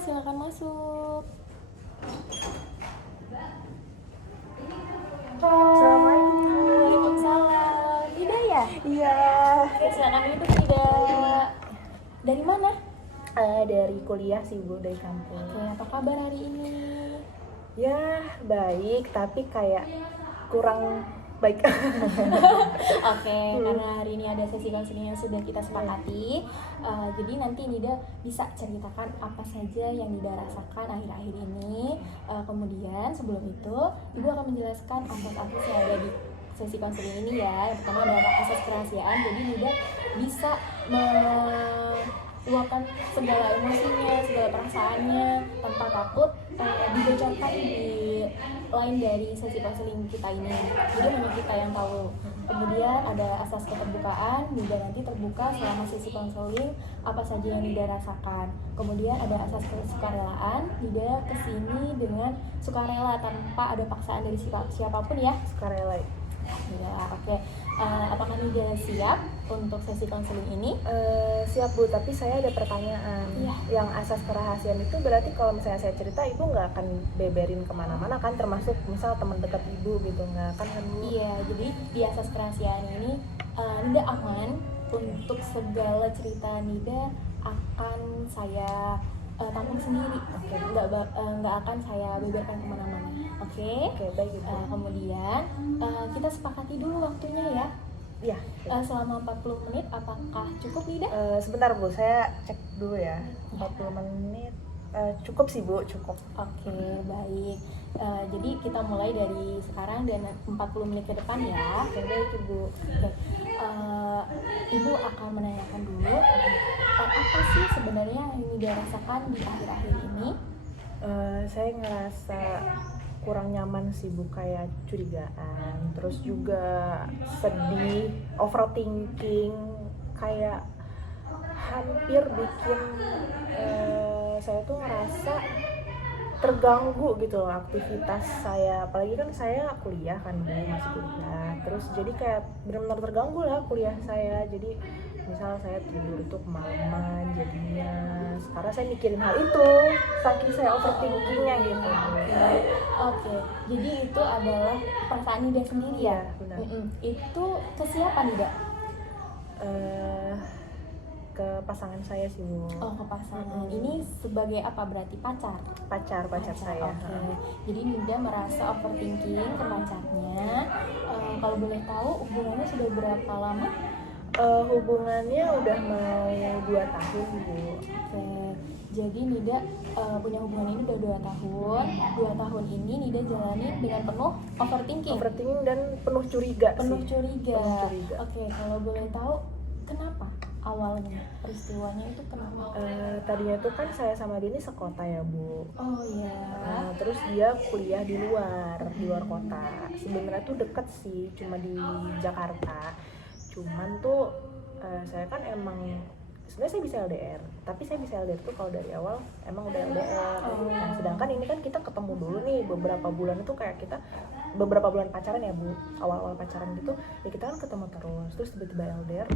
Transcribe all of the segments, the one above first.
silakan masuk. Assalamualaikum. Waalaikumsalam. Tidak ya? Iya. Oke, silakan duduk tidak. Dari mana? Dari kuliah sih Bu, dari kampus. Oke, apa kabar hari ini? Ya baik, tapi kayak kurang baik. Oke, karena hari ini ada sesi konseling yang sudah kita sepakati, jadi nanti Nida bisa ceritakan apa saja yang Nida rasakan akhir-akhir ini. Kemudian sebelum itu, Ibu akan menjelaskan asas-asas yang ada di sesi konseling ini ya. Yang pertama adalah asas kerahasiaan, jadi Nida bisa meluapkan segala emosinya, segala perasaannya tanpa takut dibocorkan di lain dari sesi konseling kita ini. Jadi hanya kita yang tahu. Kemudian ada asas keterbukaan, Nida nanti terbuka selama sesi konseling apa saja yang Nida rasakan. Kemudian ada asas kesukarelaan, Nida kesini dengan sukarela tanpa ada paksaan dari siapapun ya. Sukarela. Ya, oke. Apakah Nida siap untuk sesi konseling ini? Siap Bu, tapi saya ada pertanyaan. Iya. Yang asas kerahasiaan itu berarti kalau misalnya saya cerita, Ibu nggak akan beberin kemana-mana kan, termasuk misal teman dekat Ibu gitu, nggak akan kan Bu? Iya, jadi di asas kerahasiaan ini Nida aman untuk segala cerita Nida akan saya tampung sendiri. Oke, nggak akan saya beberkan kemana-mana. Oke. Oke, baik Ibu. Kemudian kita sepakati dulu waktunya ya. Iya. Selama 40 menit apakah cukup Nida? Sebentar Bu, saya cek dulu ya. 40 menit cukup sih Bu, cukup. Oke, baik. Jadi kita mulai dari sekarang dan 40 menit ke depan ya. Oke, baik Ibu. Oke. Ibu akan menanyakan dulu apa sih sebenarnya yang Nida rasakan di akhir-akhir ini? Saya ngerasa kurang nyaman sih Bu, kayak curigaan, terus juga sedih, overthinking, kayak hampir bikin saya tuh ngerasa terganggu gitu loh aktivitas saya, apalagi kan saya kuliah kan Bu, masih kuliah, terus jadi kayak benar-benar terganggu lah kuliah saya. Jadi misal saya tidur tuh kemalaman jadinya, sekarang saya mikirin hal itu saking saya overthinkingnya gitu. Oke, jadi itu adalah perasaan Nida sendiri ya? Iya, benar. Itu ke siapa Nida? Ke pasangan saya sih Bu. Oh, ke pasangan. Ini sebagai apa berarti pacar? Pacar saya. Oke. Jadi Nida merasa overthinking ke pacarnya. Kalau boleh tahu hubungannya sudah berapa lama? Hubungannya udah mau 2 tahun Bu. Oke. Jadi Nida punya hubungan ini udah 2 tahun. 2 tahun ini Nida jalani dengan penuh overthinking. Overthinking dan penuh curiga Penuh sih. curiga. Penuh curiga. Oke, kalau boleh tahu kenapa awalnya peristiwanya itu kenapa? Tadinya tuh kan saya sama dia ini sekota ya Bu. Oh iya. Terus dia kuliah di luar kota. Sebenarnya tuh deket sih, cuma di Jakarta. Cuman tuh saya kan emang sebenarnya saya bisa LDR, tapi saya bisa LDR tuh kalau dari awal emang udah LDR. Nah, sedangkan ini kan kita ketemu dulu nih beberapa bulan, itu kayak kita beberapa bulan pacaran ya Bu, awal-awal pacaran gitu ya, kita kan ketemu terus tiba-tiba LDR.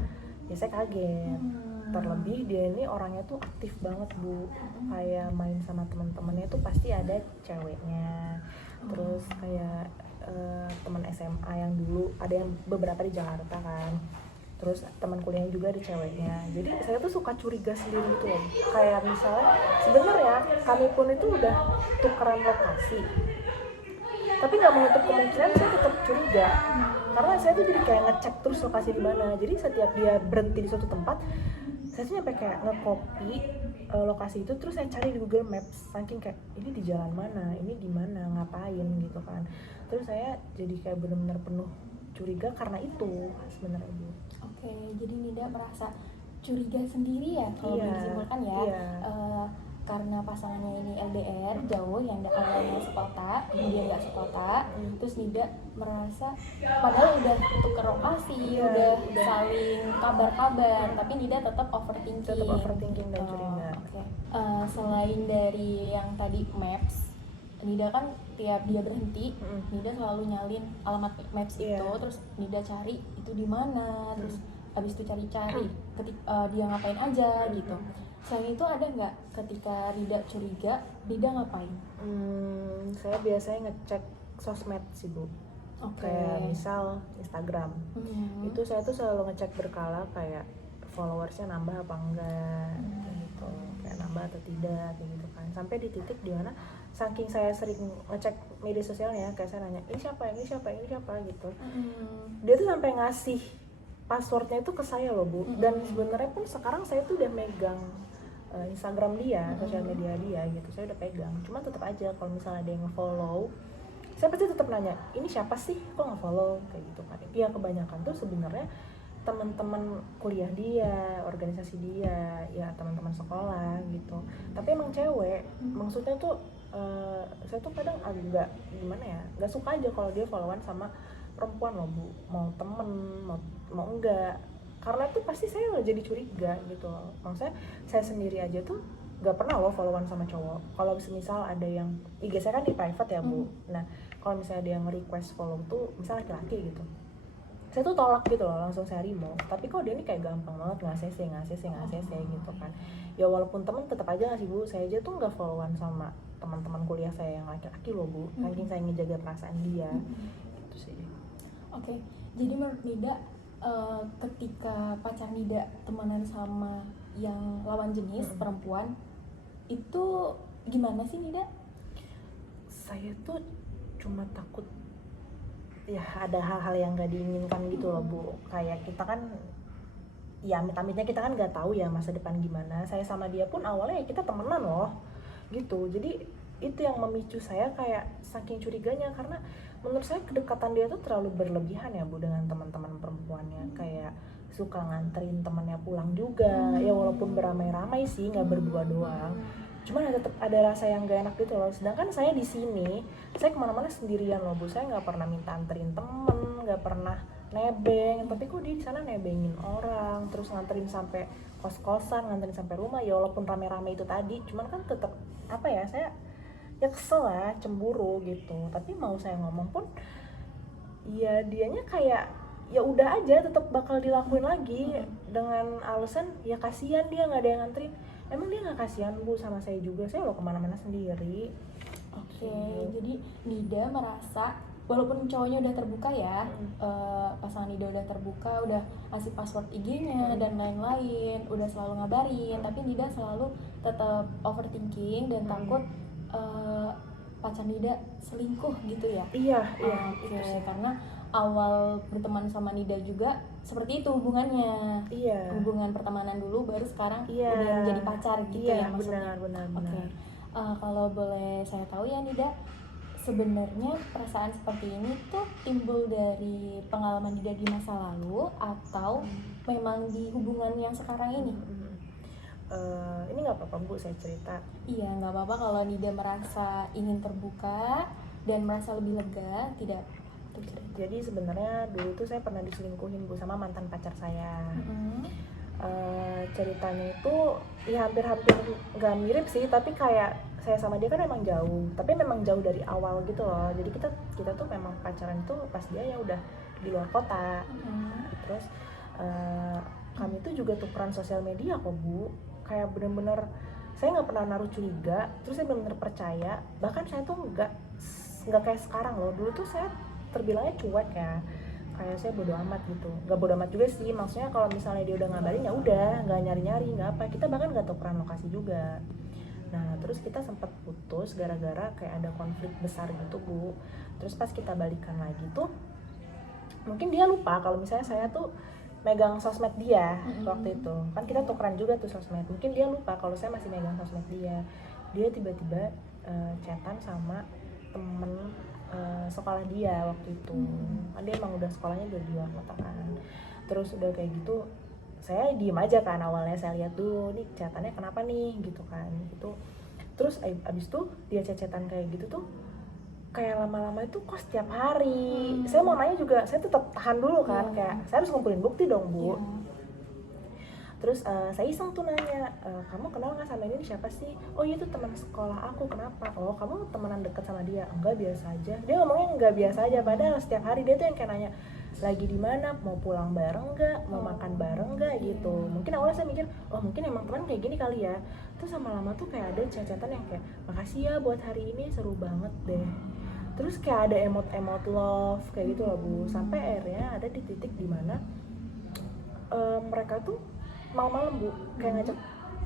Ya saya kaget. Terlebih dia ini orangnya tuh aktif banget Bu, kayak main sama teman-temannya tuh pasti ada ceweknya. Terus kayak teman SMA yang dulu ada yang beberapa di Jakarta kan, terus teman kuliahnya juga ada ceweknya. Jadi saya tuh suka curiga sendiri gitu loh, kayak misalnya sebenarnya kami pun itu udah tukeran lokasi, tapi nggak menutup kemungkinan saya tetap curiga, karena saya tuh jadi kayak ngecek terus lokasi di mana. Jadi setiap dia berhenti di suatu tempat, saya tuh nyampe kayak nge-copy lokasi itu, terus saya cari di Google Maps, saking kayak ini di jalan mana, ini di mana, ngapain gitu kan. Terus saya jadi kayak benar-benar penuh curiga karena itu sebenarnya Bu. Oke, jadi Nida merasa curiga sendiri ya kalau boleh disimpulkan ya. Iya. Karena pasangannya ini LDR jauh, yang awalnya sekota kemudian nggak sekota, terus Nida merasa padahal udah tuker lokasi, udah saling kabar-kabar, tapi Nida tetap overthinking Dan curiga. Oke. Selain dari yang tadi maps, Nida kan tiap dia berhenti, Nida selalu nyalin alamat maps itu, terus Nida cari itu di mana, terus habis itu cari-cari dia ngapain aja gitu. Selain itu ada nggak ketika Rida curiga, Rida ngapain? Saya biasanya ngecek sosmed sih Bu. Oke. Kayak misal Instagram. Itu saya tuh selalu ngecek berkala kayak followersnya nambah apa enggak gitu, kayak nambah atau tidak kayak gitu kan. Sampai di titik dimana saking saya sering ngecek media sosialnya, kayak saya nanya ini siapa gitu. Dia tuh sampai ngasih passwordnya itu ke saya loh Bu. Dan sebenarnya pun sekarang saya tuh udah megang Instagram dia, sosial media dia gitu, saya udah pegang. Cuma tetap aja kalau misalnya ada yang nge-follow, saya pasti tetap nanya, ini siapa sih kok nge-follow kayak gitu kan. Ya kebanyakan tuh sebenarnya teman-teman kuliah dia, organisasi dia, ya teman-teman sekolah gitu. Tapi emang cewek, maksudnya tuh saya tuh kadang agak gimana ya, nggak suka aja kalau dia followan sama perempuan loh Bu, mau temen mau enggak, karena tuh pasti saya udah jadi curiga gitu loh. Maksudnya saya sendiri aja tuh nggak pernah loh followan sama cowok. Kalau misal ada yang IG saya kan di private ya Bu, nah kalau misalnya dia nge-request follow tuh misalnya laki-laki gitu, saya tuh tolak gitu loh, langsung saya remove. Tapi kok dia ini kayak gampang banget nggak gitu kan. Ya walaupun temen tetap aja nggak sih Bu, saya aja tuh nggak followan sama teman-teman kuliah saya yang laki-laki loh Bu, saking saya ngejaga perasaan dia gitu sih. Oke, jadi menurut Nida ketika pacar Nida temenan sama yang lawan jenis perempuan itu gimana sih Nida? Saya tuh cuma takut ya ada hal-hal yang nggak diinginkan gitu loh Bu. Kayak kita kan ya amit-amitnya kita kan nggak tahu ya masa depan gimana. Saya sama dia pun awalnya ya kita temenan loh gitu. Jadi itu yang memicu saya kayak saking curiganya, karena menurut saya kedekatan dia tuh terlalu berlebihan ya Bu dengan teman-teman perempuannya. Kayak suka nganterin temannya pulang juga, ya walaupun beramai-ramai sih, nggak berdua doang, cuman tetap ada rasa yang gak enak gitu loh. Sedangkan saya di sini, saya kemana-mana sendirian loh Bu, saya nggak pernah minta anterin temen, nggak pernah nebeng, tapi kok dia di sana nebengin orang, terus nganterin sampai kos-kosan, nganterin sampai rumah. Ya walaupun rame-rame itu tadi, cuman kan tetap apa ya, saya ya kesel lah, cemburu gitu. Tapi mau saya ngomong pun ya dianya kayak ya udah aja tetap bakal dilakuin lagi dengan alasan ya kasihan dia nggak ada yang nganterin. Emang dia nggak kasihan Bu sama saya juga, saya lo kemana-mana sendiri. Oke, jadi Nida merasa walaupun cowoknya udah terbuka ya, pasangan Nida udah terbuka, udah ngasih password IG-nya dan lain-lain, udah selalu ngabarin, tapi Nida selalu tetap overthinking dan takut pacar Nida selingkuh gitu ya? Iya. Oke, karena awal berteman sama Nida juga seperti itu hubungannya. Iya. Hubungan pertemanan dulu baru sekarang Iya. udah menjadi pacar gitu ya maksudnya. Benar. Oke. Kalau boleh saya tahu ya Nida, sebenarnya perasaan seperti ini tuh timbul dari pengalaman Nida di masa lalu atau memang di hubungan yang sekarang ini? Ini nggak apa-apa Bu saya cerita? Iya, nggak apa-apa kalau Nida merasa ingin terbuka dan merasa lebih lega, tidak tercerita. Jadi sebenarnya dulu tuh saya pernah diselingkuhin Bu sama mantan pacar saya. Ceritanya itu ya hampir-hampir nggak mirip sih, tapi kayak saya sama dia kan emang jauh, tapi memang jauh dari awal gitu loh. Jadi kita tuh memang pacaran tuh pas dia ya udah di luar kota. Terus kami tuh juga tukeran sosial media kok Bu, kayak bener-bener saya nggak pernah naruh curiga, terus saya bener-bener percaya. Bahkan saya tuh nggak kayak sekarang loh. Dulu tuh saya terbilangnya cuek ya, kayak saya bodo amat gitu. Nggak bodo amat juga sih, maksudnya kalau misalnya dia udah ngabarin ya udah, nggak nyari-nyari, nggak apa. Kita bahkan nggak tukeran lokasi juga. Nah terus kita sempat putus gara-gara kayak ada konflik besar gitu Bu. Terus pas kita balikan lagi tuh mungkin dia lupa kalau misalnya saya tuh megang sosmed dia waktu itu. Kan kita tukeran juga tuh sosmed. Mungkin dia lupa kalau saya masih megang sosmed dia. Dia tiba-tiba chatan sama temen sekolah dia waktu itu. Kan dia emang udah sekolahnya udah di luar kota kan. Terus udah kayak gitu, saya diem aja kan awalnya. Saya lihat dulu nih chatannya kenapa nih gitu kan gitu. Terus abis itu dia chat-chatan kayak gitu tuh kayak lama-lama itu kok setiap hari. Saya mau nanya juga, saya tetap tahan dulu kan, kayak saya harus ngumpulin bukti dong Bu. Terus saya iseng tuh nanya, kamu kenal nggak sama ini siapa sih? Oh iya itu teman sekolah aku. Kenapa? Oh kamu temenan deket sama dia? Enggak, biasa aja. Dia ngomongnya enggak, biasa aja, padahal setiap hari dia tuh yang kayak nanya, lagi di mana, mau pulang bareng nggak, mau makan bareng nggak gitu. Mungkin awalnya saya mikir, oh mungkin emang teman kayak gini kali ya. Terus lama-lama tuh kayak ada chat-chatan yang kayak, makasih ya buat hari ini, seru banget deh. Terus kayak ada emot-emot love kayak gitu loh Bu. Sampai akhirnya ada di titik dimana mereka tuh malam-malam Bu kayak ngajak,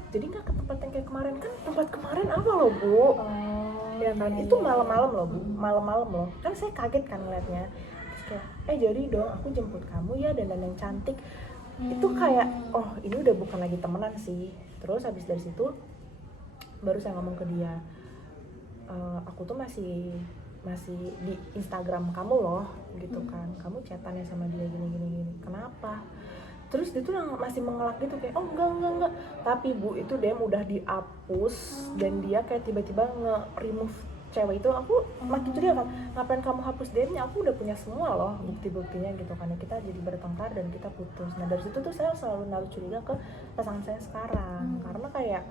jadi nggak ke tempat yang kayak kemarin. Kan tempat kemarin apa loh Bu, ya kan itu malam-malam loh Bu, malam-malam loh. Kan saya kaget kan ngeliatnya. Terus kayak jadi dong aku jemput kamu ya, dan yang cantik. Itu kayak oh ini udah bukan lagi temenan sih. Terus habis dari situ baru saya ngomong ke dia, aku tuh masih di Instagram kamu loh gitu kan, kamu chatannya sama dia gini, kenapa? Terus dia tuh masih mengelak gitu kayak, oh enggak, tapi Bu itu DM udah dihapus dan dia kayak tiba-tiba nge-remove cewek itu. Aku makin curiga kan, ngapain kamu hapus DM-nya, aku udah punya semua loh bukti-buktinya gitu kan. Kita jadi bertengkar dan kita putus. Nah dari situ tuh saya selalu naruh curiga ke pasangan saya sekarang, karena kayak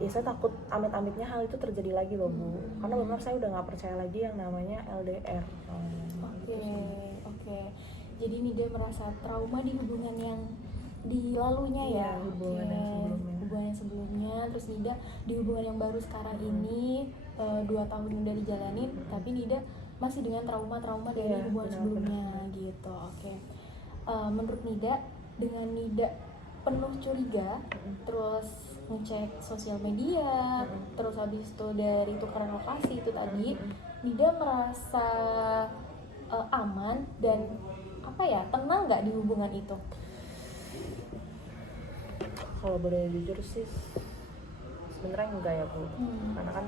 ya saya takut amit-amitnya hal itu terjadi lagi loh Bu, karena benar saya udah nggak percaya lagi yang namanya LDR. Oke. Jadi Nida merasa trauma di hubungan yang dilalunya ya, hubungan yang sebelumnya. Terus Nida di hubungan yang baru sekarang ini 2 tahun udah dijalanin, tapi Nida masih dengan trauma-trauma dari hubungan sebelumnya gitu. Oke. Menurut Nida, dengan Nida penuh curiga, terus ngecek sosial media, terus habis itu dari tukeran lokasi itu tadi, Nida merasa aman dan tenang nggak di hubungan itu? Kalau boleh jujur sih sebenarnya enggak ya Bu, karena kan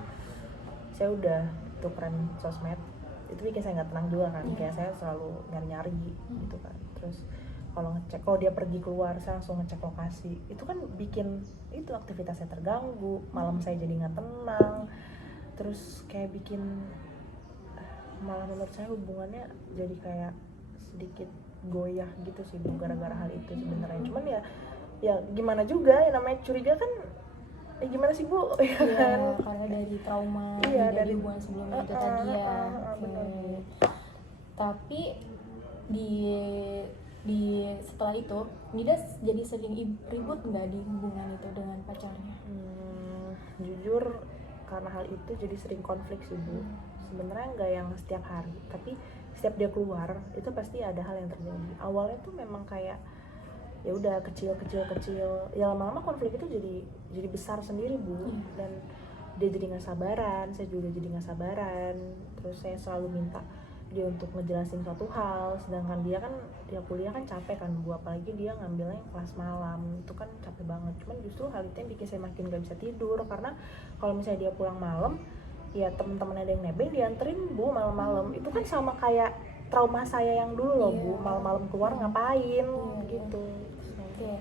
saya udah tukeran sosmed, itu bikin saya nggak tenang juga kan. Kayak saya selalu nyari gitu kan. Terus kalau dia pergi keluar, saya langsung ngecek lokasi. Itu kan bikin itu aktivitasnya terganggu, malam saya jadi nggak tenang. Terus kayak bikin malah menurut saya hubungannya jadi kayak sedikit goyah gitu sih Bu, gara-gara hal itu sebenarnya. Cuman ya gimana juga, ya namanya curiga kan, gimana sih Bu? Iya, karena dari trauma dari hubungan sebelumnya itu tadi ya. Tapi di setelah itu Nida jadi sering ribut nggak di hubungan itu dengan pacarnya? Jujur karena hal itu jadi sering konflik sih Bu. Sebenarnya nggak yang setiap hari, tapi setiap dia keluar itu pasti ada hal yang terjadi. Awalnya tuh memang kayak ya udah kecil, ya lama-lama konflik itu jadi besar sendiri Bu. Dan dia jadi nggak sabaran, saya juga jadi nggak sabaran. Terus saya selalu minta dia untuk ngejelasin suatu hal, sedangkan dia kuliah kan capek kan Bu, apalagi dia ngambilnya kelas malam, itu kan capek banget. Cuman justru hal itu yang bikin saya makin gak bisa tidur, karena kalau misalnya dia pulang malam, ya teman-teman ada yang nebeng dianterin Bu malam-malam. Itu kan sama kayak trauma saya yang dulu loh Bu, malam-malam keluar ngapain gitu. Oke.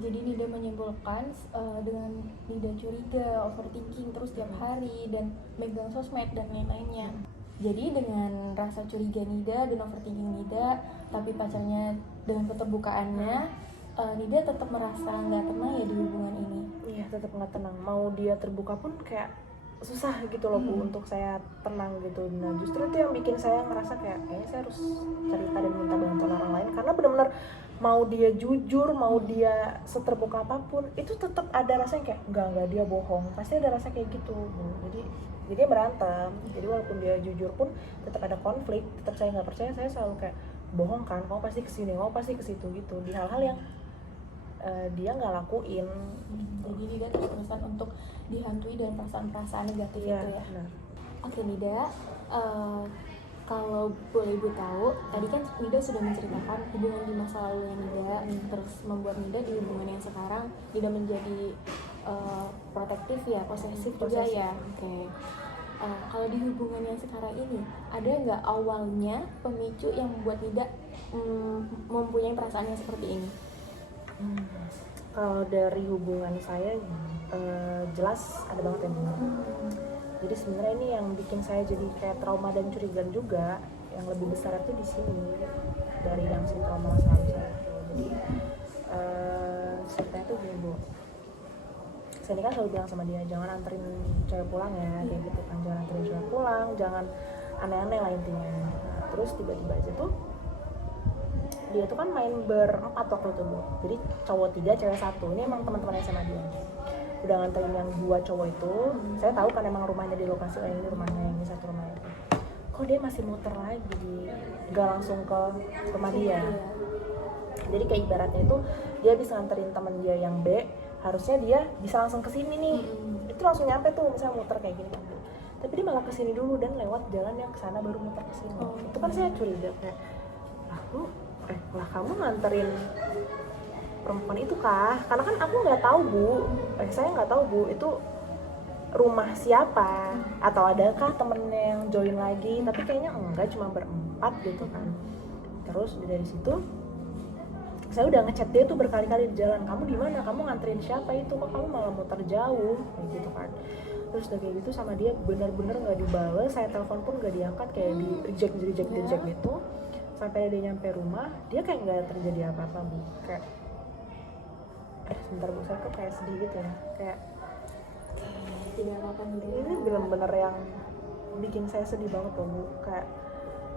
Jadi Nida menyimpulkan dengan Nida curiga, overthinking terus tiap hari dan megang sosmed dan lain-lainnya. Jadi dengan rasa curiga Nida dan overthinking Nida, tapi pacarnya dengan keterbukaannya, Nida tetap merasa nggak tenang ya di hubungan ini. Iya, tetap nggak tenang. Mau dia terbuka pun kayak susah gitu loh Bu, untuk saya tenang gitu. Nah justru itu yang bikin saya ngerasa kayaknya saya harus cerita dan minta bantuan orang lain, karena benar-benar mau dia jujur, mau dia seterbuka apapun, itu tetap ada rasanya kayak enggak dia bohong, pasti ada rasa kayak gitu Bu. Jadi berantem. Jadi walaupun dia jujur pun tetap ada konflik, tetap saya nggak percaya. Saya selalu kayak, bohong kan, kamu pasti kesini, kamu pasti kesitu gitu, di hal-hal yang dia nggak lakuin. Jadi Nida terus-terusan untuk dihantui dengan perasaan-perasaan negatif itu ya. Benar. Oke Nida, kalau boleh Ibu tahu, tadi kan Nida sudah menceritakan hubungan di masa lalunya Nida, terus membuat Nida di hubungan yang sekarang Nida menjadi protektif ya, posesif juga ya. Oke. Kalau di hubungan yang sekarang ini, ada nggak awalnya pemicu yang membuat Nida mempunyai perasaan yang seperti ini? Kalau dari hubungan saya jelas ada banget ya Bu. Jadi sebenarnya ini yang bikin saya jadi kayak trauma dan curiga juga, yang lebih besar itu di sini dari yang si trauma masa lalu saya itu. Jadi ceritanya tuh gini Bu, saya ini kan selalu bilang sama dia, jangan anterin cewek pulang ya, kayak gitu kan, jangan anterin cewek pulang, jangan aneh-aneh lah intinya. Nah, terus tiba-tiba aja tuh dia tuh kan main berempat waktu itu Bu, jadi cowok 3 cewek 1, ini emang teman-temannya sama dia. Udah nganterin yang 2 cowok itu, saya tahu kan emang rumahnya di lokasi lain, ini rumahnya ini satu rumah itu. Kok dia masih muter lagi, gak langsung ke rumah dia. Jadi kayak ibaratnya itu dia bisa nganterin teman dia yang B, harusnya dia bisa langsung kesini nih, itu langsung nyampe tuh misalnya muter kayak gini kan. Tapi dia malah kesini dulu dan lewat jalan yang kesana baru muter kesini. Itu kan saya curiga kayak, lah kamu nganterin perempuan itu kah? Karena kan aku nggak tahu Bu, saya nggak tahu Bu itu rumah siapa atau adakah temennya yang join lagi, tapi kayaknya enggak, cuma berempat gitu kan. Terus dari situ saya udah ngechat dia tuh berkali-kali di jalan, kamu di mana, kamu nganterin siapa itu, kok kamu malah muter jauh kayak gitu kan. Terus udah kayak gitu sama dia bener-bener nggak dibales, saya telepon pun nggak diangkat, kayak di reject gitu. Sampai dia nyampe rumah, dia kayak nggak terjadi apa-apa Bu, kayak sebentar Bu, saya kok kayak sedih gitu ya, kayak tidak apa-apa gitu. Ini bener-bener yang bikin saya sedih banget loh Bu, kayak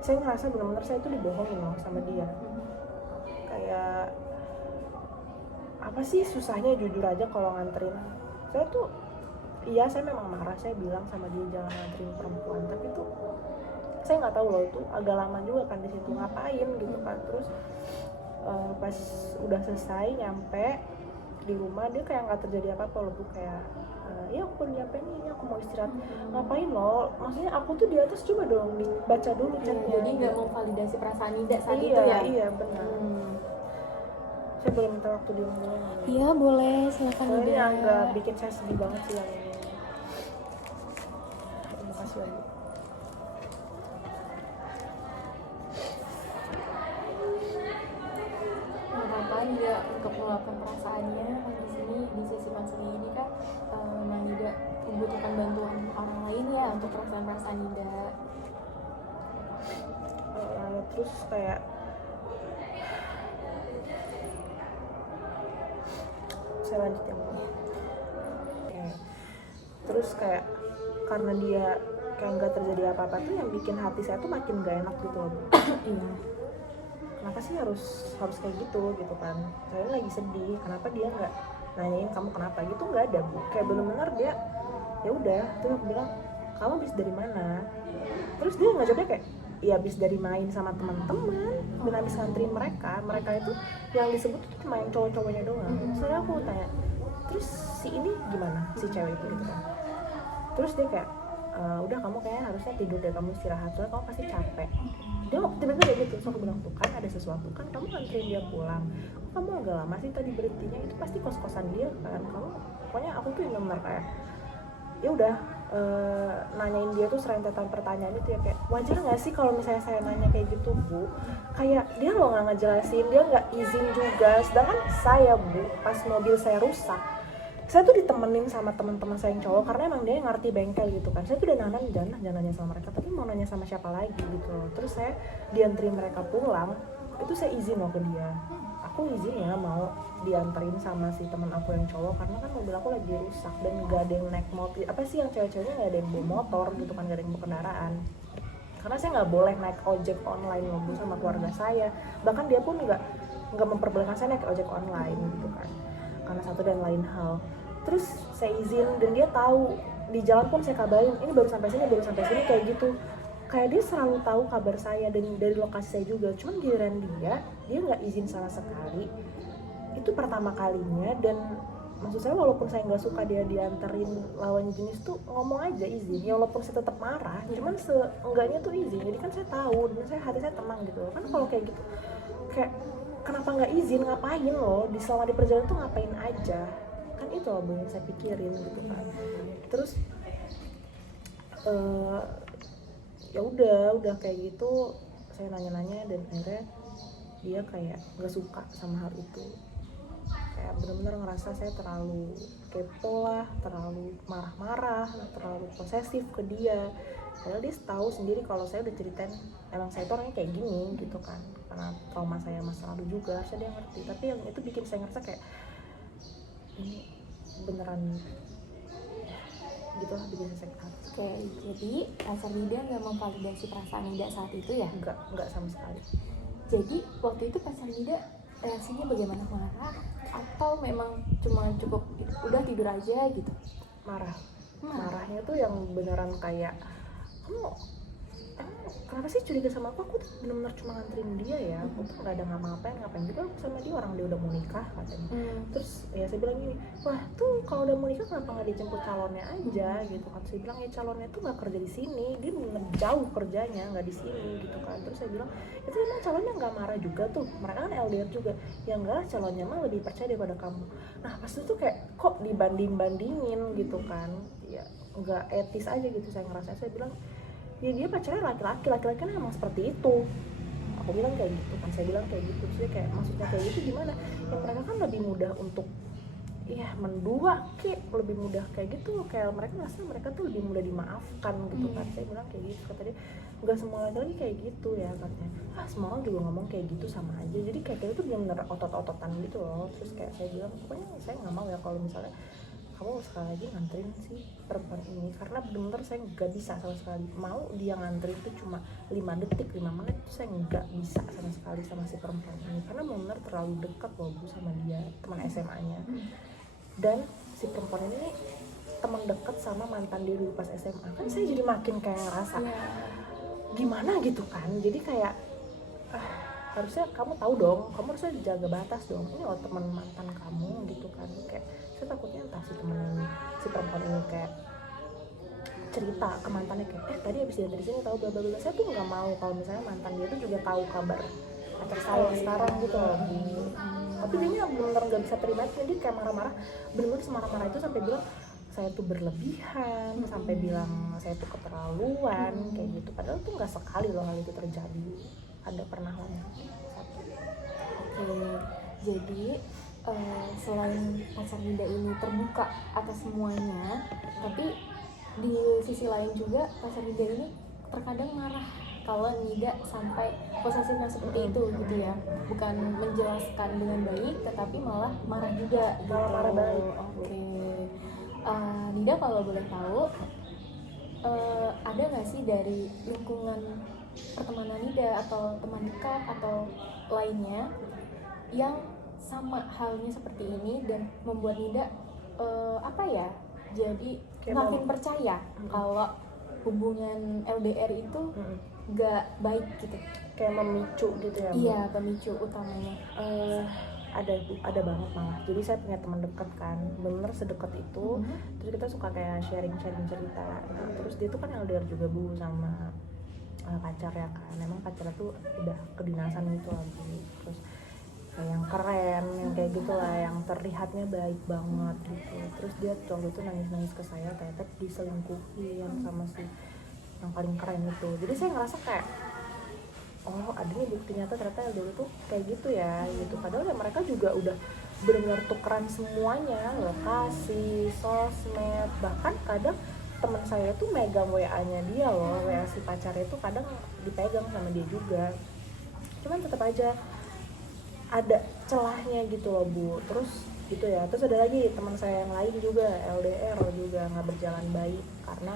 saya ngerasa bener-bener saya tuh dibohongin loh sama dia. Kayak apa sih susahnya jujur aja kalau nganterin. Saya tuh iya, saya memang marah, saya bilang sama dia jangan nganterin perempuan, tapi tuh saya nggak tahu loh, itu agak lama juga kan di situ ngapain gitu kan. Terus pas udah selesai nyampe di rumah, dia kayak nggak terjadi apa-apa loh Bu, kayak ya aku udah nyampe nih, aku mau istirahat. Ngapain loh, maksudnya aku tuh di atas, coba dong dibaca dulu chatnya. Jadi nggak mau validasi perasaan Nida saat itu ya? Iya benar. Saya boleh minta waktu dia ngomong? Iya boleh, silakan Nida. Ini agak bikin saya sedih banget sih yang ini. Terima kasih ya Bu. Apa Nida untuk meluapkan perasaannya kan di sini di sesi konseling ini kan memang Nida membutuhkan bantuan orang lain ya untuk perasaan Nida. Terus kayak saya lanjut ya Bu. Terus kayak karena dia kayak nggak terjadi apa-apa tuh yang bikin hati saya tuh makin gak enak gitu loh Bu. Iya. Kenapa sih harus kayak gitu kan, saya lagi sedih, kenapa dia nggak nanyain kamu kenapa gitu, nggak ada Bu. Kayak bener-bener dia ya udah tuh aku bilang kamu habis dari mana, terus dia nggak jawabnya kayak ya habis dari main sama teman-teman dan habis nganterin mereka itu yang disebut tuh cuma yang cowok-cowoknya doang. Soalnya aku tanya terus si ini gimana, si cewek itu gitu kan. Terus dia kayak udah kamu kayaknya harusnya tidur deh, kamu istirahat, soalnya kamu pasti capek. Dia tiba-tiba kayak gitu. So aku bilang tuh kan ada sesuatu kan, kamu nganterin dia pulang, kamu agak lama sih tadi berhentinya, itu pasti kos-kosan dia kan. Kamu pokoknya aku tuh bener kayak ya udah nanyain dia tuh serentetan pertanyaan itu ya, kayak wajar nggak sih kalau misalnya saya nanya kayak gitu Bu, kayak dia loh nggak ngejelasin, dia nggak izin juga. Sedangkan saya Bu, pas mobil saya rusak, saya tuh ditemenin sama teman-teman saya yang cowok karena emang dia ngerti bengkel gitu kan. Saya tuh udah jangan nanya sama mereka, tapi mau nanya sama siapa lagi gitu. Terus saya dianterin mereka pulang, itu saya izin loh ke dia, aku izin ya mau dianterin sama si teman aku yang cowok karena kan mobil aku lagi rusak dan gak ada yang naik mobil, apa sih yang cewek-ceweknya gak ada yang bawa motor gitu kan, gak ada yang bawa kendaraan. Karena saya nggak boleh naik ojek online loh Bu sama keluarga saya, bahkan dia pun nggak memperbolehkan saya naik ojek online gitu kan, karena satu dan lain hal. Terus saya izin dan dia tahu, di jalan pun saya kabarin ini baru sampai sini kayak gitu. Kayak dia selalu tahu kabar saya dan dari lokasi saya juga. Cuman giliran dia nggak izin sama sekali. Itu pertama kalinya, dan maksud saya walaupun saya nggak suka dia dianterin lawan jenis tuh ngomong aja izin. Ya walaupun saya tetap marah, cuman seenggaknya tuh izin. Jadi kan saya tahu dan hati saya tenang gitu. Kan kalau kayak gitu kayak kenapa nggak izin, ngapain loh selama di perjalanan tuh ngapain aja, kan itu loh yang saya pikirin gitu kan. Terus ya udah kayak gitu saya nanya-nanya dan akhirnya dia kayak nggak suka sama hal itu, kayak benar-benar ngerasa saya terlalu kepo lah, terlalu marah-marah, terlalu posesif ke dia. Padahal dia tahu sendiri kalau saya udah ceritain emang saya tuh orangnya kayak gini gitu kan, karena trauma saya masa lalu juga, saya dia ngerti. Tapi yang itu bikin saya ngerasa kayak ini beneran gitu lah, bikin saya sakit hati. Oke, jadi Nida nggak memvalidasi perasaan Nida saat itu ya? Enggak sama sekali. Jadi waktu itu pacar Nida reaksinya bagaimana, marah atau memang cuma cukup udah tidur aja gitu? Marahnya tuh yang beneran kayak, kamu kenapa sih curiga sama aku tuh bener-bener cuma nganterin dia ya, aku tuh gak ada ngapain juga aku sama dia, orang dia udah mau nikah katanya. Terus ya saya bilang gini, wah tuh kalau udah mau nikah kenapa gak dijemput calonnya aja gitu kan. Saya bilang ya calonnya tuh gak kerja di sini, dia bener jauh kerjanya, gak di sini gitu kan. Terus saya bilang itu emang calonnya gak marah juga tuh, mereka kan LDR juga, ya enggak lah calonnya mah lebih percaya daripada kamu. Nah pas itu tuh kayak kok dibanding-bandingin gitu kan, ya nggak etis aja gitu saya ngerasa. Saya bilang ya dia pacarnya laki-laki kan emang seperti itu, aku bilang kayak gitu kan. Saya bilang kayak gitu, terus kayak maksudnya kayak gitu gimana ya, mereka kan lebih mudah untuk ya mendua kek, lebih mudah kayak gitu, kayak mereka ngerasa mereka tuh lebih mudah dimaafkan gitu kan. Saya bilang kayak gitu, kata dia nggak semua lagi kayak gitu ya katanya. Semua orang juga ngomong kayak gitu sama aja, jadi kayak gitu tuh bener-bener otot-ototan gitu loh. Terus kayak saya bilang pokoknya saya nggak mau ya kalau misalnya kamu sekali lagi nganterin si perempuan ini, karena bener-bener saya nggak bisa sama sekali. Mau dia nganterin itu cuma 5 detik 5 menit itu saya nggak bisa sama sekali sama si perempuan ini, karena bener terlalu dekat loh Bu sama dia, teman SMA-nya. Dan si perempuan ini teman dekat sama mantan dia dulu pas SMA, kan saya jadi makin kayak ngerasa gimana gitu kan. Jadi kayak harusnya kamu tahu dong, kamu harusnya jaga batas dong, ini loh teman mantan kamu gitu kan. Kayak saya takutnya entah si temen ini, si perempuan ini kayak cerita ke mantannya kayak tadi habis dia dari sini tahu bla bla bla. Saya tuh nggak mau kalau misalnya mantan dia tuh juga tahu kabar pacar saya sekarang gitu loh Bu. Tapi dia benar-benar nggak bisa terima itu, jadi kayak marah-marah, benar-benar semarah-marah itu sampai bilang saya tuh berlebihan, sampai bilang saya tuh keterlaluan kayak gitu. Padahal tuh nggak sekali loh hal itu terjadi, ada pernah lah. Oke, jadi selain pacar Nida ini terbuka atas semuanya, tapi di sisi lain juga pacar Nida ini terkadang marah kalau Nida sampai posesifnya seperti itu gitu ya, bukan menjelaskan dengan baik tetapi malah marah juga gitu. Marah balik. Oke. Nida kalau boleh tahu ada nggak sih dari lingkungan pertemanan Nida atau teman dekat atau lainnya yang sama halnya seperti ini dan membuat Nida jadi makin percaya kalau hubungan LDR itu gak baik gitu, kayak memicu gitu ya Bu? Iya, pemicu utamanya. Ada banget malah. Jadi saya punya teman dekat kan, bener sedekat itu. Terus kita suka kayak sharing cerita. Nah, terus dia tuh kan LDR juga Bu sama pacar ya kan. Emang pacarnya tuh udah kedinasan gitu lagi. Terus kayak yang keren, yang kayak gitulah, yang terlihatnya baik banget gitu. Terus dia waktu itu nangis-nangis ke saya kayak diselingkuhin sama si yang paling keren itu. Jadi saya ngerasa kayak oh ada nih bukti nyata ternyata LDR tuh kayak gitu ya gitu. Padahal ya mereka juga udah benar-benar tukeran semuanya, lokasi, sosmed, bahkan kadang teman saya tuh megang WA-nya dia loh, WA si pacarnya tuh kadang dipegang sama dia juga. Cuman tetap aja ada celahnya gitu loh Bu. Terus gitu ya. Terus ada lagi teman saya yang lain juga LDR juga nggak berjalan baik karena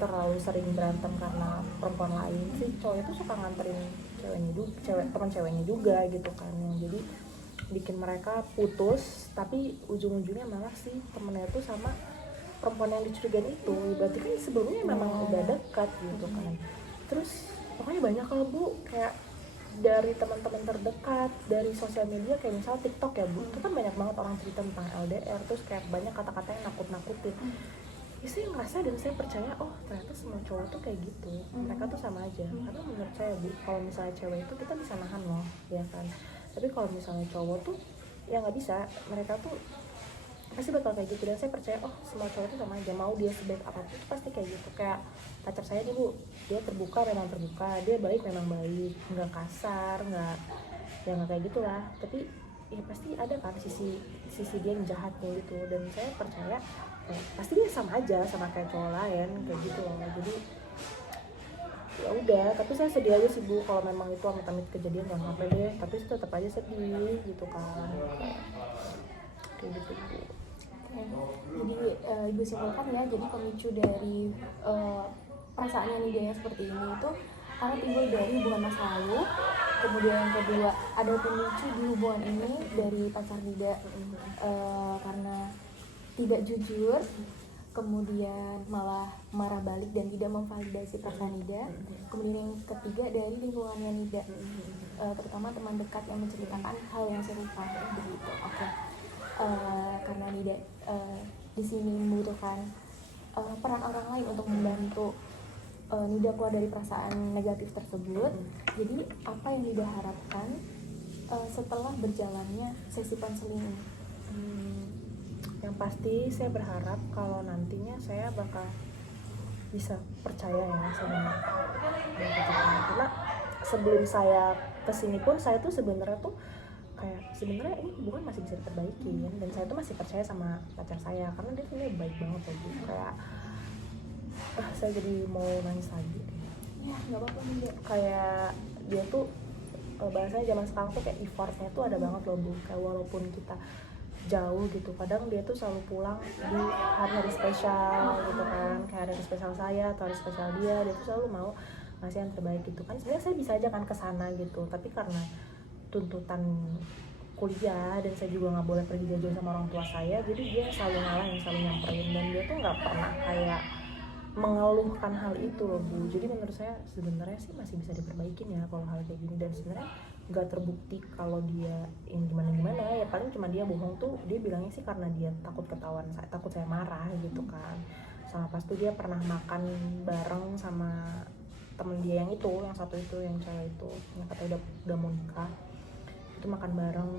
terlalu sering berantem karena perempuan lain. Si cowok itu suka nganterin ceweknya juga, teman ceweknya juga gitu kan, yang jadi bikin mereka putus. Tapi ujung-ujungnya malah si temennya itu sama perempuan yang dicurigain itu, berarti kan sebelumnya memang udah dekat gitu kan. Terus pokoknya banyak kalau Bu, kayak dari teman-teman terdekat, dari sosial media kayak misal TikTok ya Bu, itu kan banyak banget orang cerita tentang LDR, terus kayak banyak kata-kata yang nakut-nakutin. Ya saya ngerasa dan saya percaya oh ternyata semua cowok tuh kayak gitu, mereka tuh sama aja. Karena menurut saya Bu, kalau misalnya cewek itu kita bisa nahan loh ya kan, tapi kalau misalnya cowok tuh ya nggak bisa, mereka tuh pasti bakal kayak gitu. Dan saya percaya oh semua cowok tuh sama aja, mau dia sebaik apapun tuh pasti kayak gitu. Kayak pacar saya nih Bu, dia terbuka memang terbuka, dia baik memang baik, nggak kasar, nggak ya nggak kayak gitulah, tapi ya pasti ada kan sisi dia yang jahatnya gitu. Dan saya percaya pasti dia sama aja sama kayak cowok lain kayak gitu loh. Jadi ya udah, tapi saya sedih aja sih Bu kalau memang itu amit-amit kejadian, jangan sampai deh, tapi tetap aja sedih gitu kan, kayak gitu Bu. Jadi Ibu simpulkan ya, jadi pemicu dari perasaannya Nida yang seperti ini itu karena timbul dari hubungan masa lalu Kemudian yang kedua, ada pemicu di hubungan ini dari pacar Nida karena tidak jujur, kemudian malah marah balik dan tidak memvalidasi perasaan Nida. Kemudian yang ketiga dari lingkungannya Nida, terutama teman dekat yang menceritakan hal yang serupa begitu. Oke. Karena Nida di sini membutuhkan peran orang lain untuk membantu Nida keluar dari perasaan negatif tersebut. Jadi apa yang Nida harapkan setelah berjalannya sesi konseling ini? Yang pasti saya berharap kalau nantinya saya bakal bisa percaya ya sama karena sebelum saya kesini pun saya tuh sebenarnya tuh kayak sebenarnya ini hubungan masih bisa diperbaiki dan saya tuh masih percaya sama pacar saya karena dia tuh baik banget lagi kayak saya jadi mau nangis lagi ya nggak apa-apa Nida. Kayak dia tuh bahasanya zaman sekarang tuh kayak effortnya tuh ada banget loh Bu, kayak walaupun kita jauh gitu kadang dia tuh selalu pulang di hari-hari spesial gitu kan, kayak hari spesial saya atau hari spesial dia tuh selalu mau ngasih yang terbaik gitu kan. Sebenarnya saya bisa aja kan kesana gitu, tapi karena tuntutan kuliah dan saya juga nggak boleh pergi jauh sama orang tua saya, jadi dia selalu ngalah yang selalu nyamperin dan dia tuh nggak pernah kayak mengeluhkan hal itu loh Bu. Jadi menurut saya sebenarnya sih masih bisa diperbaikin ya kalau hal kayak gini, dan sebenarnya nggak terbukti kalau dia yang gimana ya, paling cuma dia bohong tuh dia bilangnya sih karena dia takut ketahuan, takut saya marah gitu kan. Sama pas tuh dia pernah makan bareng sama temen dia yang itu, yang satu itu, yang cewek itu yang katanya udah mau nikah, itu makan bareng.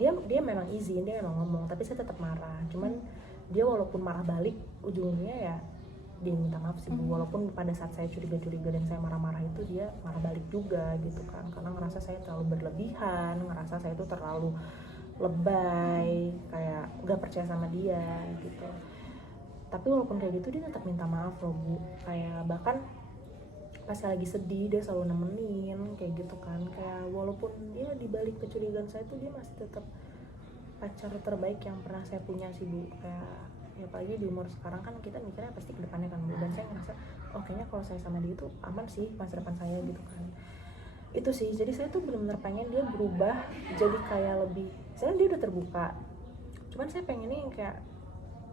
Dia memang izin, dia memang ngomong, tapi saya tetap marah. Cuman dia walaupun marah balik, ujung-ujungnya ya dia minta maaf sih Bu. Walaupun pada saat saya curiga-curiga dan saya marah-marah itu dia marah balik juga gitu kan, karena ngerasa saya terlalu berlebihan, ngerasa saya itu terlalu lebay, kayak gak percaya sama dia gitu. Tapi walaupun kayak gitu dia tetap minta maaf loh Bu. Kayak bahkan pas lagi sedih dia selalu nemenin kayak gitu kan. Kayak walaupun dia dibalik kecurigaan saya tuh dia masih tetap pacar terbaik yang pernah saya punya sih Bu. Kayak ya apalagi di umur sekarang kan kita mikirnya pasti ke depannya kan Bu, dan saya ngerasa kayaknya kalau saya sama dia tuh aman sih masa depan saya gitu kan. Itu sih, jadi saya tuh benar-benar pengen dia berubah jadi kayak lebih, saya dia udah terbuka, cuman saya pengennya yang kayak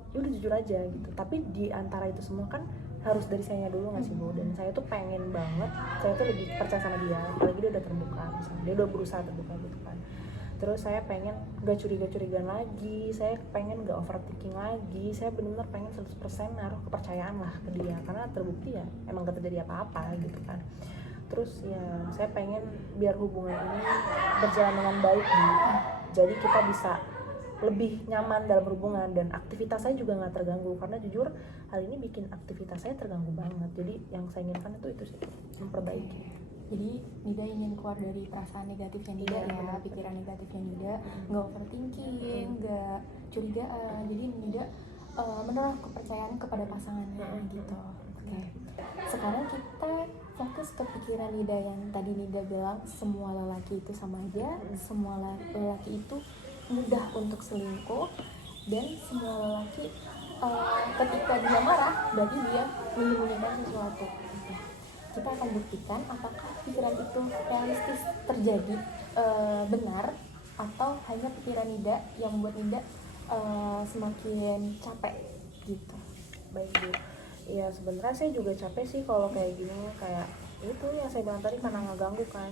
ya udah jujur aja gitu. Tapi di antara itu semua kan harus dari saya dulu nggak sih Bu, dan saya tuh pengen banget saya tuh lebih percaya sama dia, apalagi dia udah terbuka, misalnya dia udah berusaha terbuka gitu kan. Terus saya pengen gak curiga-curigaan lagi, saya pengen gak overthinking lagi, saya benar-benar pengen 100% naruh kepercayaan lah ke dia, karena terbukti ya emang gak terjadi apa-apa gitu kan. Terus ya saya pengen biar hubungan ini berjalan dengan baik gitu, jadi kita bisa lebih nyaman dalam hubungan dan aktivitas saya juga gak terganggu, karena jujur hal ini bikin aktivitas saya terganggu banget. Jadi yang saya inginkan itu sih, memperbaiki. Jadi Nida ingin keluar dari perasaan negatifnya Nida ya, pikiran negatifnya Nida, nggak overthinking, nggak curigaan. Jadi Nida menaruh kepercayaan kepada pasangannya gitu. Oke. Sekarang kita fokus ke pikiran Nida yang tadi Nida bilang semua lelaki itu sama aja, semua lelaki itu mudah untuk selingkuh, dan semua lelaki ketika dia marah berarti dia menyembunyikan sesuatu. Kita akan buktikan apakah pikiran itu realistis terjadi, benar, atau hanya pikiran Nida yang membuat Nida semakin capek gitu. Baik Bu, ya sebenarnya saya juga capek sih kalau kayak gini, kayak itu yang saya bilang tadi karena ngeganggu kan.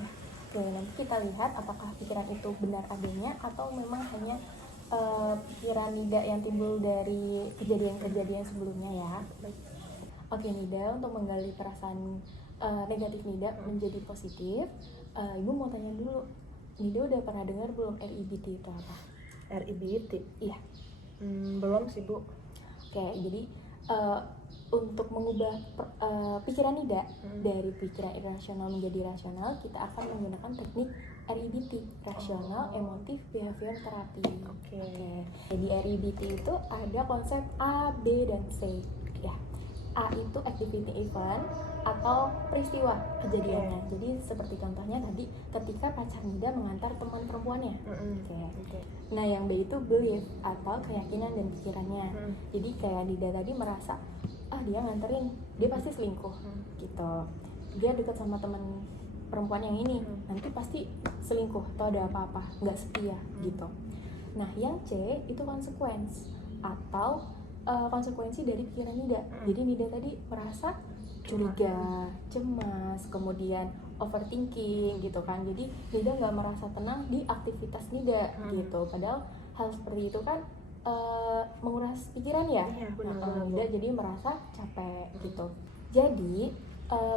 Nah, oke, nanti kita lihat apakah pikiran itu benar adanya atau memang hanya pikiran Nida yang timbul dari kejadian-kejadian sebelumnya ya. Baik. Oke Nida, untuk menggali perasaan negatif Nida menjadi positif, Ibu mau tanya dulu, Nida udah pernah dengar belum RIBT itu apa? RIBT? Iya. Belum sih Bu. Oke, jadi untuk mengubah pikiran Nida dari pikiran irasional menjadi rasional, kita akan menggunakan teknik RIBT, Rational Emotive Behavior Therapy. Oke. Jadi RIBT itu ada konsep A, B, dan C. Ya. A itu activity event atau peristiwa kejadiannya. Jadi seperti contohnya tadi ketika pacar Nida mengantar teman perempuannya. Oke. Nah yang B itu belief atau keyakinan dan pikirannya. Jadi kayak Nida tadi merasa dia nganterin, dia pasti selingkuh gitu. Dia dekat sama teman perempuan yang ini nanti pasti selingkuh atau ada apa-apa, nggak setia gitu. Nah yang C itu atau konsekuensi dari pikiran Nida. Jadi Nida tadi merasa curiga, cemas, kemudian overthinking gitu kan. Jadi Nida nggak merasa tenang di aktivitas Nida gitu. Padahal hal seperti itu kan menguras pikiran ya. Iya, benar. Nida jadi merasa capek gitu. Jadi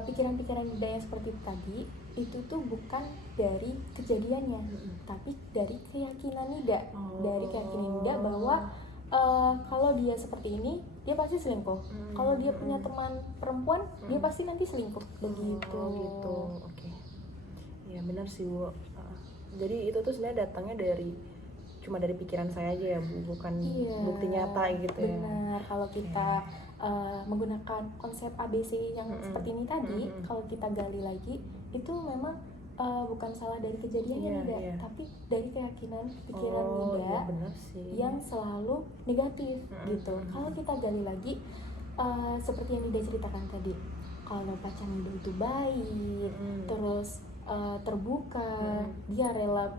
pikiran-pikiran Nida yang seperti tadi itu tuh bukan dari kejadiannya, tapi dari keyakinan Nida. Dari keyakinan Nida bahwa kalau dia seperti ini dia pasti selingkuh. Kalau dia punya teman perempuan dia pasti nanti selingkuh. Begitu. Gitu. Oke. Ya benar sih Bu. Jadi itu tuh sebenarnya datangnya cuma dari pikiran saya aja ya Bu, bukan bukti nyata gitu ya. Benar. Kalau kita menggunakan konsep ABC yang seperti ini tadi, kalau kita gali lagi itu memang bukan salah dari kejadiannya Nida, tapi dari keyakinan pikiran Nida yang selalu negatif gitu. Kalau kita gali lagi seperti yang Nida ceritakan tadi, kalau pacar Nida itu baik, terus terbuka, dia rela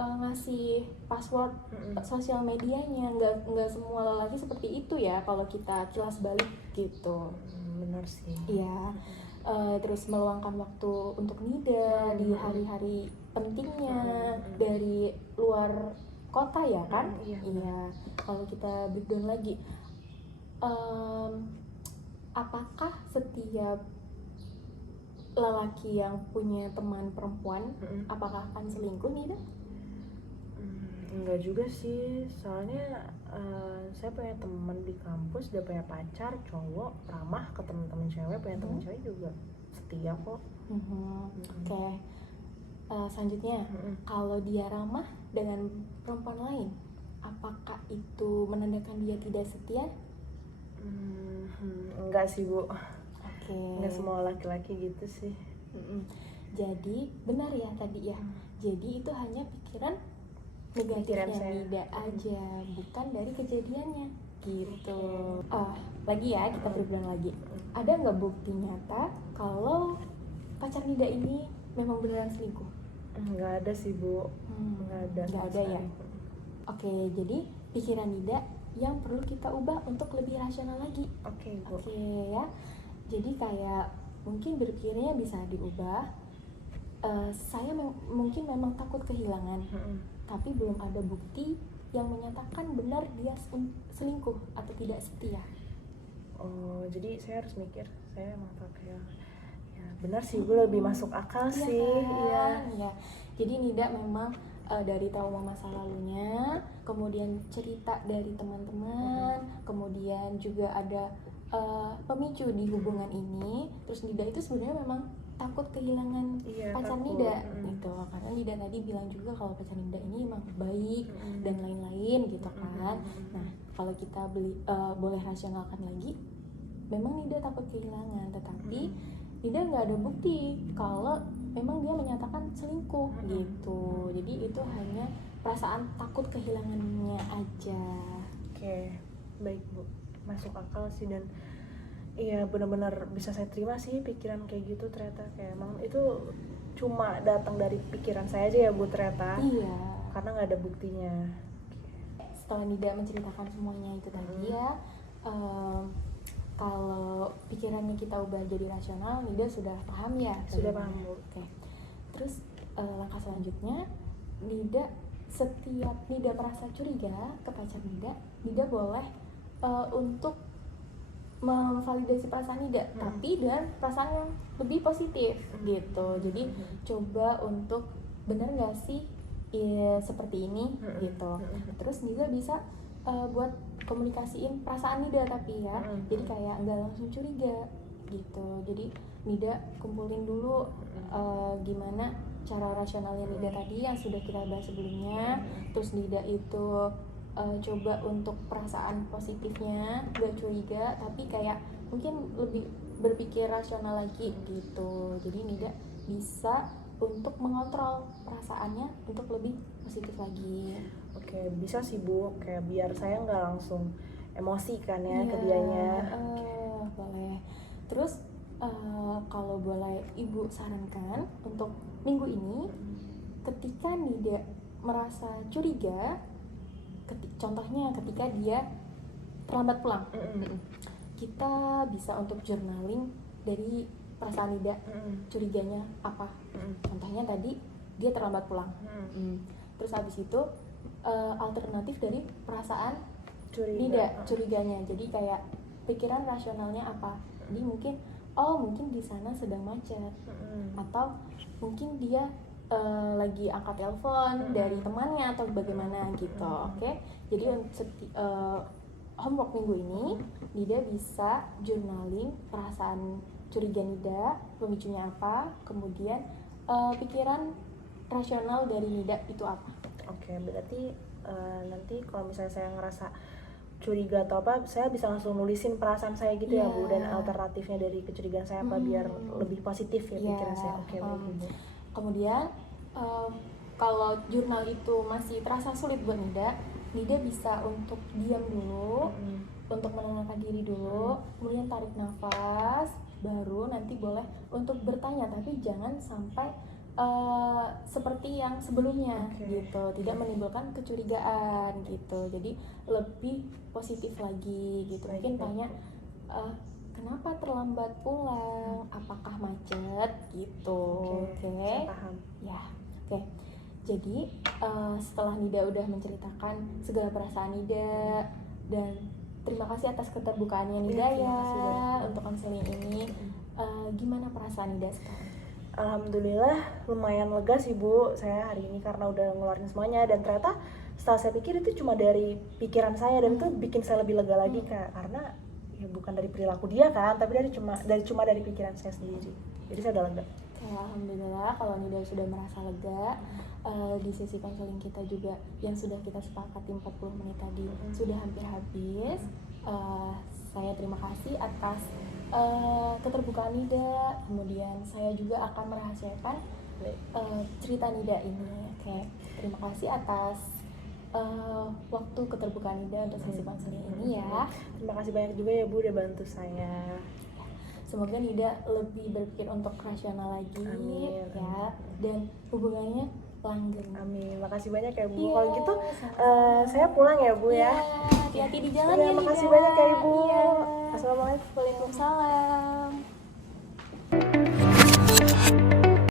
ngasih password sosial medianya. Nggak semua lelaki seperti itu ya kalau kita kilas balik gitu. Benar sih. Iya. Terus meluangkan waktu untuk Nida di hari-hari pentingnya dari luar kota ya kan. Iya. Kalau kita breakdown lagi, apakah setiap lelaki yang punya teman perempuan apakah akan selingkuh Nida? Enggak juga sih, soalnya saya punya teman di kampus, dia punya pacar cowok, ramah ke teman-teman cewek, punya teman cewek juga setia kok. Oke. Selanjutnya, kalau dia ramah dengan perempuan lain, apakah itu menandakan dia tidak setia? Enggak sih Bu. Oke. Enggak semua laki-laki gitu sih. Jadi benar ya tadi ya. Jadi itu hanya pikiran negatifnya Nida aja, bukan dari kejadiannya gitu. Lagi ya, kita breakdown lagi. Ada nggak bukti nyata kalau pacar Nida ini memang beneran selingkuh? Nggak ada sih Bu. Nggak ada ya. Oke, jadi pikiran Nida yang perlu kita ubah untuk lebih rasional lagi. Oke Bu. Oke ya. Jadi kayak mungkin berpikirnya bisa diubah. Saya mungkin memang takut kehilangan, tapi belum ada bukti yang menyatakan benar dia selingkuh atau tidak setia. Oh, jadi saya harus mikir, saya emang takut ya. Benar sih Bu, lebih masuk akal sih. Iya. Jadi Nida memang dari trauma masa lalunya, kemudian cerita dari teman-teman, kemudian juga ada pemicu di hubungan ini. Terus Nida itu sebenarnya memang takut kehilangan pacar Nida gitu, karena Nida tadi bilang juga kalau pacar Nida ini emang baik dan lain-lain gitu kan. Nah kalau kita boleh rasionalkan lagi, memang Nida takut kehilangan, tetapi Nida nggak ada bukti kalau memang dia menyatakan selingkuh gitu. Jadi itu hanya perasaan takut kehilangannya aja. Oke, baik Bu, masuk akal sih. Dan iya benar-benar bisa saya terima sih pikiran kayak gitu. Ternyata kayak emang itu cuma datang dari pikiran saya aja ya Bu ternyata. Iya. Karena nggak ada buktinya. Setelah Nida menceritakan semuanya itu tadi ya, kalau pikirannya kita ubah jadi rasional, Nida sudah paham ya? Sudah paham Bu. Oke. Terus langkah selanjutnya, setiap Nida merasa curiga ke pacar Nida boleh untuk memvalidasi perasaan Nida, tapi dengan perasaan yang lebih positif gitu. Jadi coba untuk benar nggak sih seperti ini gitu. Terus Nida bisa buat komunikasiin perasaan Nida tapi ya, jadi kayak nggak langsung curiga gitu. Jadi Nida kumpulin dulu gimana cara rasionalnya Nida tadi yang sudah kita bahas sebelumnya. Terus Nida itu coba untuk perasaan positifnya, gak curiga tapi kayak mungkin lebih berpikir rasional lagi gitu. Jadi Nida bisa untuk mengontrol perasaannya untuk lebih positif lagi. Oke, bisa sih Bu, kayak biar saya nggak langsung emosi kan ya ke dianya. Boleh. Terus Kalau boleh Ibu sarankan untuk minggu ini, ketika Nida merasa curiga, contohnya ketika dia terlambat pulang, kita bisa untuk journaling dari perasaan Nida, curiganya apa. Contohnya tadi dia terlambat pulang. Terus habis itu alternatif dari perasaan Nida, curiganya. Jadi kayak pikiran rasionalnya apa. Jadi mungkin di sana sedang macet, atau mungkin dia lagi angkat telepon dari temannya atau bagaimana gitu. Oke. Jadi homework minggu ini Nida bisa journaling perasaan curiga Nida, pemicunya apa, kemudian pikiran rasional dari Nida itu apa. Oke, berarti nanti kalau misalnya saya ngerasa curiga atau apa, saya bisa langsung nulisin perasaan saya gitu ya Bu, dan alternatifnya dari kecurigaan saya apa biar lebih positif ya pikiran saya. Oke, baik Ibu. Kemudian kalau jurnal itu masih terasa sulit buat Nida bisa untuk diam dulu, untuk menenangkan diri dulu, kemudian tarik nafas, baru nanti boleh untuk bertanya, tapi jangan sampai seperti yang sebelumnya gitu, tidak menimbulkan kecurigaan gitu. Jadi lebih positif lagi gitu. Mungkin tanya kenapa terlambat pulang, apakah macet gitu. Oke. Paham. Ya, oke. Jadi setelah Nida udah menceritakan segala perasaan Nida, dan terima kasih atas keterbukaannya Nida untuk konseling ini. Gimana perasaan Nida sekarang? Alhamdulillah lumayan lega sih Bu, saya hari ini karena udah ngeluarin semuanya, dan ternyata setelah saya pikir itu cuma dari pikiran saya, dan itu bikin saya lebih lega lagi Kak, karena ya bukan dari perilaku dia kan, tapi cuma dari pikiran saya sendiri. Jadi saya udah lega. Alhamdulillah kalau Nida sudah merasa lega. Di sesi konseling kita juga yang sudah kita sepakati 40 menit tadi sudah hampir habis. Saya terima kasih atas keterbukaan Nida. Kemudian saya juga akan merahasiakan cerita Nida ini. Oke. Terima kasih atas waktu keterbukaan Nida untuk sesi konseling ini ya. Terima kasih banyak juga ya Bu udah bantu saya. Semoga Nida lebih berpikir untuk rasional lagi. Amin. Ya, dan hubungannya langgeng. Amin. Makasih banyak ya Bu. Kalau gitu saya pulang ya Bu ya. Hati-hati di jalan ya Nida. Makasih banyak ya Ibu. Iya. Assalamualaikum. Waalaikumsalam.